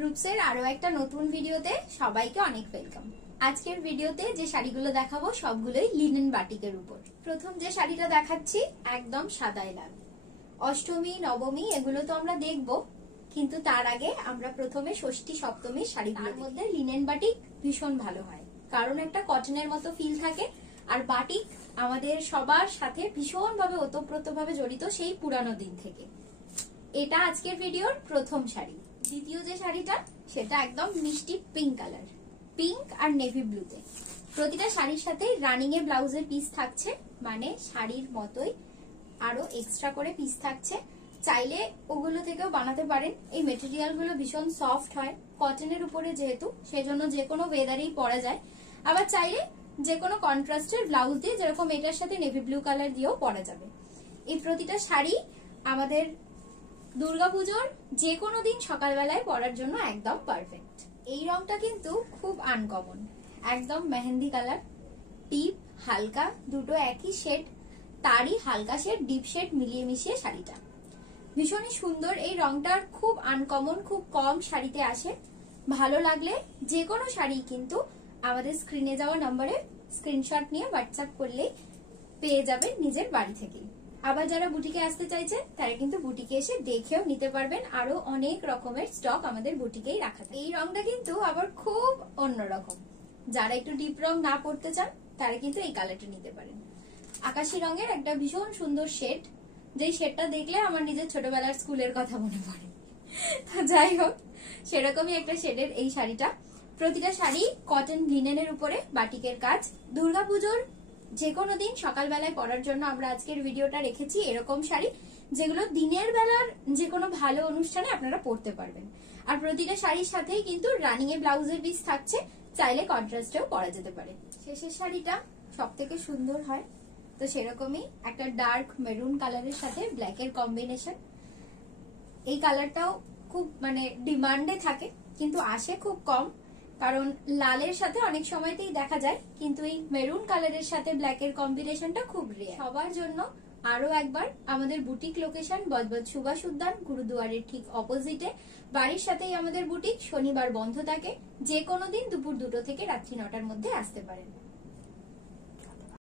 রূপসের আরো একটা নতুন ভিডিওতে সবাইকে অনেক ওয়েলকাম। আজকের ভিডিওতে যে শাড়িগুলো দেখাবো সবগুলোই লিনেন বাটিকের উপর। প্রথম যে শাড়িটা দেখাচ্ছি একদম সাদাই লাল। অষ্টমী নবমী এগুলো তো আমরা দেখবো, কিন্তু তার আগে আমরা প্রথমে ষষ্ঠী সপ্তমীর শাড়িগুলোর মধ্যে লিনেন বাটিক ভীষণ ভালো হয়, কারণ একটা কটনের মতো ফিল থাকে। আর বাটিক আমাদের সবার সাথে ভীষণ ভাবে ওতপ্রোত ভাবে জড়িত সেই পুরানো দিন থেকে। এটা আজকের ভিডিওর প্রথম শাড়ি। দ্বিতীয় যে শাড়িটা সেটা একদম মিষ্টি পিঙ্ক কালার, পিঙ্ক আর নেভি ব্লুতে। প্রতিটা শাড়ির সাথে রানিং এ ব্লাউজের পিস থাকছে, মানে শাড়ির মতোই আরো এক্সট্রা করে পিস থাকছে। চাইলে ওগুলো থেকেও বানাতে পারেন। এই মেটেরিয়াল গুলো ভীষণ সফট হয় কটনের উপরে যেহেতু, সেজন্য যে কোনো ওয়েদারেই পরা যায়। আবার চাইলে যে কোনো কন্ট্রাস্টের ব্লাউজ দিয়ে, যেরকম এটার সাথে নেভি ব্লু কালার দিয়েও পরা যাবে। এই প্রতিটা শাড়ি আমাদের দুর্গাপুজোর যে কোনো দিন সকালবেলায় পরার জন্য একদম পারফেক্ট। এই রংটা কিন্তু খুব আনকমন, একদম মেহেন্দি কালার, ডিপ হালকা দুটো একই শেড, তারই হালকা শেড ডিপ শেড মিলিয়ে মিশিয়ে শাড়িটা ভীষণই সুন্দর। এই রংটার খুব আনকমন, খুব কম শাড়িতে আসে। ভালো লাগলে যে কোনো শাড়ি কিন্তু আমাদের স্ক্রিনে যাওয়া নম্বরে স্ক্রিনশট নিয়ে হোয়াটসঅ্যাপ করলেই পেয়ে যাবেন নিজের বাড়ি থেকেই। আবার যারা বুটিকে আসতে চাইছে তারা কিন্তু বুটিকে এসে দেখেও নিতে পারবেন। আরো অনেক রকমের স্টক আমাদের বুটিকেই রাখা থাকে। এই রংটা কিন্তু আবার খুব অন্যরকম। যারা একটু ডিপ রং না পড়তে চান তারা কিন্তু এই কালারটা নিতে পারেন। আকাশি রঙের একটা ভীষণ সুন্দর শেড, যেই শেডটা দেখলে আমার নিজের ছোটবেলার স্কুলের কথা মনে পড়ে। তো যাই হোক, সেরকমই একটা শেডের এই শাড়িটা। প্রতিটা শাড়ি কটন লিনেনের উপরে বাটিকের কাজ। দুর্গাপুজোর যে কোনো দিন সকালবেলায় পরার জন্য আমরা আজকের ভিডিওটা রেখেছি এরকম শাড়ি, যেগুলো দিনের বেলার যে কোনো ভালো অনুষ্ঠানে আপনারা পরতে পারবেন। আর প্রতিটা শাড়ির সাথেই কিন্তু রানিং এ ব্লাউজের পিস থাকছে, চাইলে কন্ট্রাস্টেও পরা যেতে পারে। শেষের শাড়িটা সব থেকে সুন্দর হয়, তো সেরকমই একটা ডার্ক মেরুন কালারের সাথে ব্ল্যাকের কম্বিনেশন। এই কালারটাও খুব মানে ডিমান্ডে থাকে, কিন্তু আসে খুব কম, কারণ লালের সাথে অনেক সময়তেই দেখা যায়, কিন্তু এই মেরুন কালারের সাথে ব্ল্যাকের কম্বিনেশনটা খুব রেয়ার। সবার জন্য আরো একবার আমাদের বুটিক লোকেশন বজবজ সুভাষ উদ্যান, গুরুদুয়ারের ঠিক অপোজিটে। বাড়ির সাথেই আমাদের বুটিক, শনিবার বন্ধ থাকে। যে কোনো দিন দুপুর 2টো থেকে রাত্রি 9টার মধ্যে আসতে পারেন।